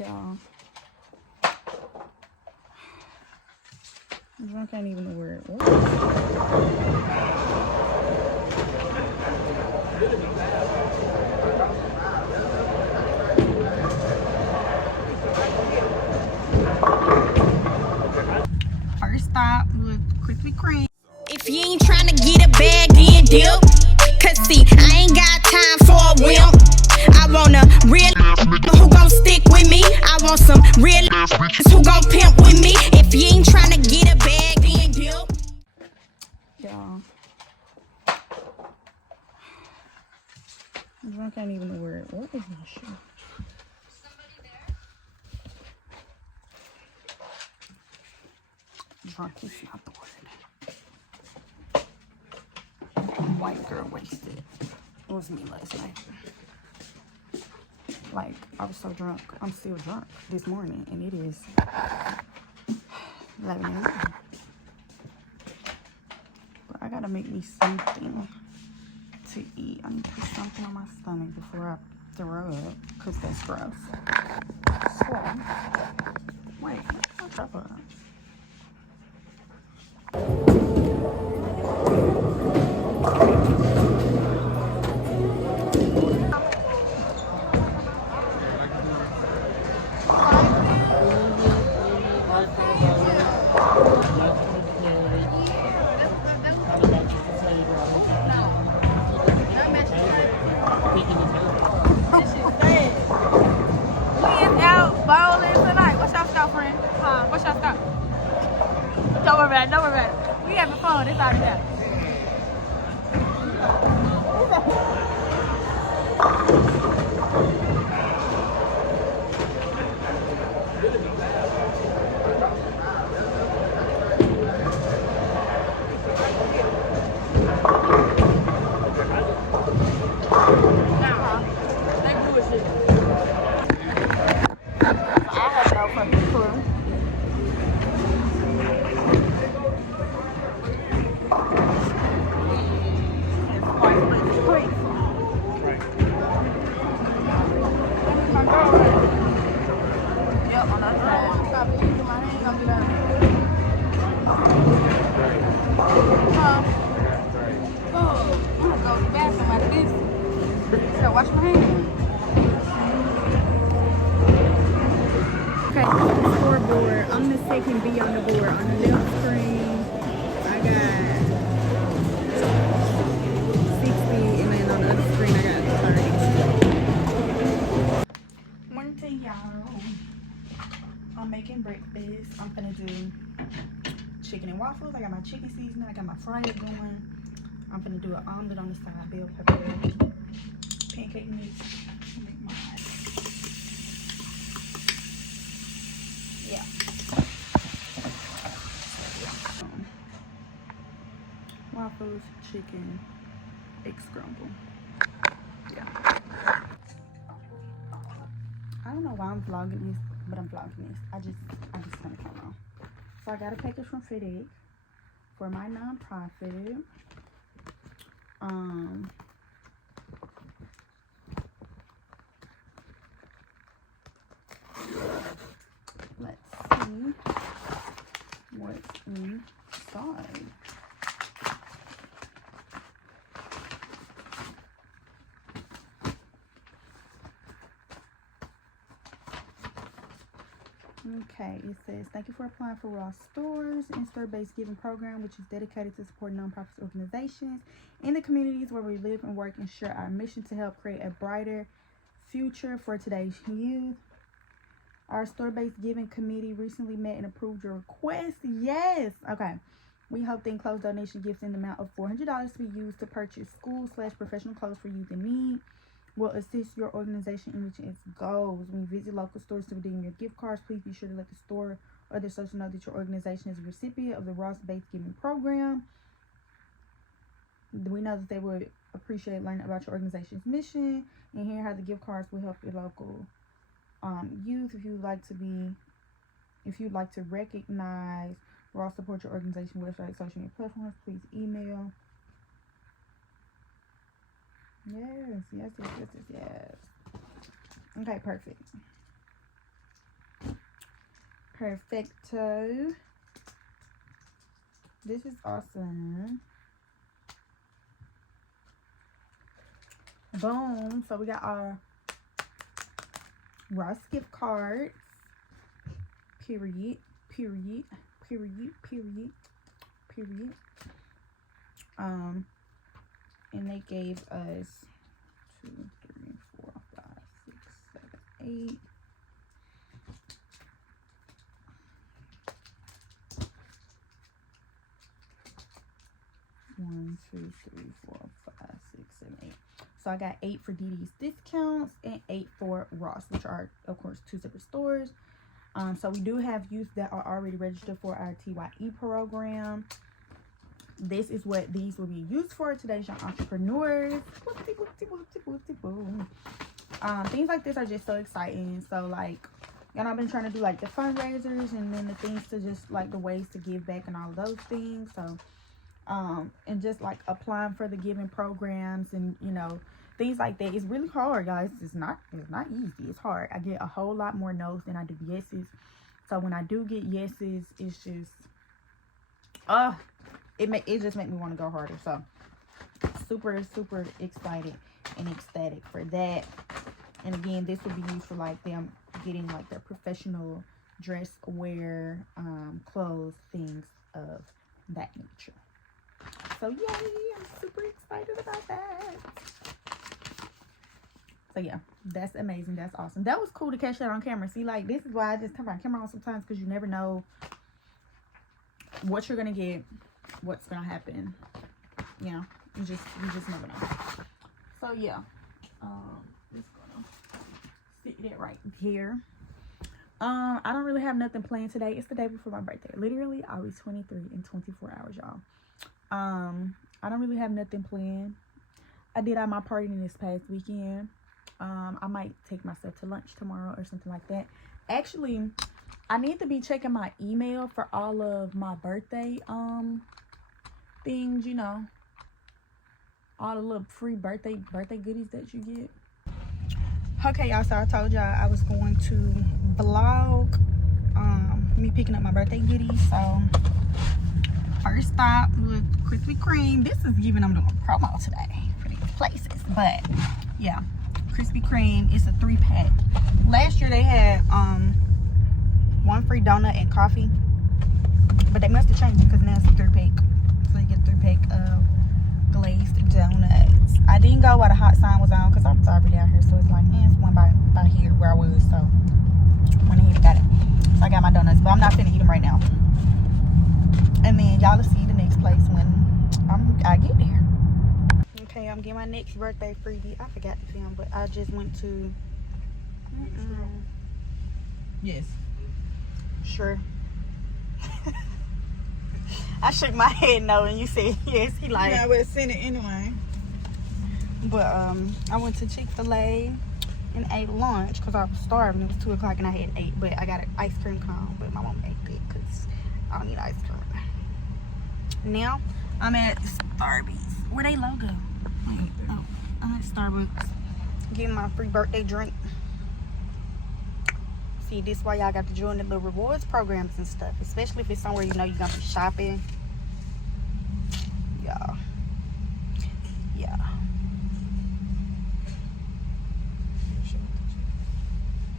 Y'all. I can't even know where it was. First stop was Krispy Kreme. If you ain't trying to get a bag, then dip. Cause see, I ain't got time for a wimp. I want a real who gon' stick with me. I want some real who gon' pimp with me. If you ain't trying to get a bag, then dip. Y'all. I can't even know where it was. What is my shoe? Drunk is not the word. White girl wasted. It was me last night. Like, I was so drunk. I'm still drunk this morning, and it is 11 a.m. But I gotta make me something to eat. I need to put something on my stomach before I throw up, because that's gross. So, wait, what's up? What's your stop? Don't worry about it. Don't worry about it. We having fun. It's already happening. Wash my hands. Okay, scoreboard. I'm the second B on the board. On the left screen, I got 60, and then on the other screen, I got 30. Morning to y'all. I'm making breakfast. I'm gonna do chicken and waffles. I got my chicken seasoning. I got my fryers going. I'm gonna do an omelet on the side, bell pepper, pancake mix. Make mine. Yeah. Waffles, chicken, egg scramble. Yeah. I don't know why I'm vlogging this, but I'm vlogging this. I just want to come on. So I got a package from FilA for my nonprofit. Let's see what's inside. Okay, it says, thank you for applying for Raw Stores and Store-Based Giving Program, which is dedicated to support nonprofit organizations in the communities where we live and work and share our mission to help create a brighter future for today's youth. Our Store-Based Giving Committee recently met and approved your request. Yes! Okay. We hope the enclosed donation gifts in the amount of $400 to be used to purchase school/professional clothes for youth in need. Will assist your organization in reaching its goals. When you visit local stores to redeem your gift cards, please be sure to let the store or their social know that your organization is a recipient of the Ross-based giving program. We know that they would appreciate learning about your organization's mission and hearing how the gift cards will help your local youth. If you'd like to recognize or support your organization website, social media platforms, please email. Yes. Okay, perfect. Perfecto. This is awesome. Boom. So we got our Ross gift cards. Period. Period. Period. Period. Period. And they gave us 2, 3, 4, 5, 6, 7, 8. One, 2, 3, 4, 5, 6, 7, 8. So I got 8 for DD's discounts and 8 for Ross, which are of course 2 separate stores. So we do have youth that are already registered for our TYE program. This is what these will be used for. Today's Young Entrepreneurs. Things like this are just so exciting. So like, and I've been trying to do like the fundraisers and then the things to just like the ways to give back and all of those things. So and just like applying for the giving programs and you know things like that. It's really hard, guys. It's not easy. It's hard. I get a whole lot more no's than I do yeses. So when I do get yeses, it's just it just makes me want to go harder. So super excited and ecstatic for that. And again, this will be used for like them getting like their professional dress wear, clothes, things of that nature. So yay, I'm super excited about that. So yeah, that's amazing. That's awesome. That was cool to catch that on camera. See, like this is why I just turn my camera on sometimes, because you never know what you're gonna get, what's gonna happen. You know, you just never know. So yeah, just gonna stick that right here. I don't really have nothing planned today. It's the day before my birthday. Literally, I'll be 23 in 24 hours, y'all. I don't really have nothing planned. I did have my party this past weekend. I might take myself to lunch tomorrow or something like that. Actually, I need to be checking my email for all of my birthday things, you know, all the little free birthday goodies that you get. Okay, y'all, so I told y'all I was going to vlog me picking up my birthday goodies. So first stop was Krispy Kreme. This is giving them a promo today for these places. But yeah, Krispy Kreme. It's a 3-pack. Last year they had 1 free donut and coffee, but they must have changed it because now it's a 3-pack. So you get a 3-pack of glazed donuts. I didn't go while the hot sign was on because I was already out here. So it's like, it's one by here where I was. So went ahead and got it. So I got my donuts, but I'm not finna eat them right now. And then y'all will see the next place when I get there. Okay, I'm getting my next birthday freebie. I forgot to film, but I just went to. Yes. Sure. I shook my head no, and you said yes. He like. Yeah, I would have seen it anyway. But I went to Chick-fil-A and ate lunch because I was starving. It was 2 o'clock and I hadn't ate, but I got an ice cream cone. But my mom ate it because I don't need ice cream. Now I'm at Starbucks. Where they logo? Oh, I'm at Starbucks getting my free birthday drink. See, this is why y'all got to join the little rewards programs and stuff, especially if it's somewhere you know you're gonna be shopping. Yeah.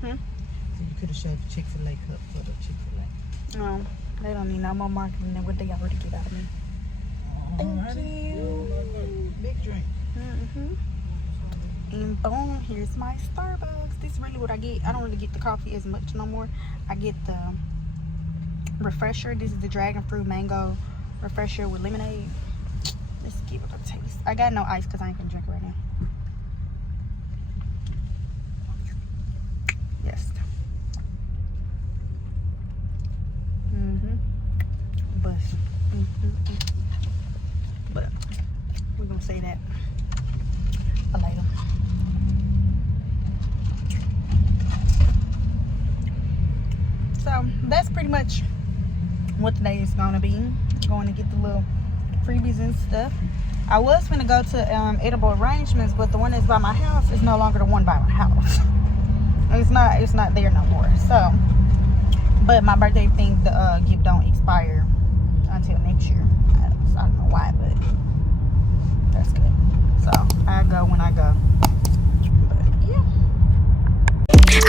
So you could have showed the Chick-fil-A cup for the Chick-fil-A. No, they don't need no more marketing than what they already get out of me. Thank you. Big drink. And boom, here's my Starbucks. This is really what I get. I don't really get the coffee as much no more. I get the refresher. This is the dragon fruit mango refresher with lemonade. Let's give it a taste. I got no ice because I ain't gonna drink it right now. Yes. But we're gonna say that for later. So that's pretty much what today is gonna be. Going to get the little freebies and stuff. I was gonna go to Edible Arrangements, but the one that's by my house is no longer the one by my house. It's not there no more. So But my birthday thing, the gift don't expire until next year. I don't know why, but that's good. So I go when I go. But yeah.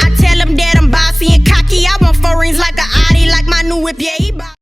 I tell them that I'm bossy and cocky. I want four rings like a Audi, like my new whip, yeah, he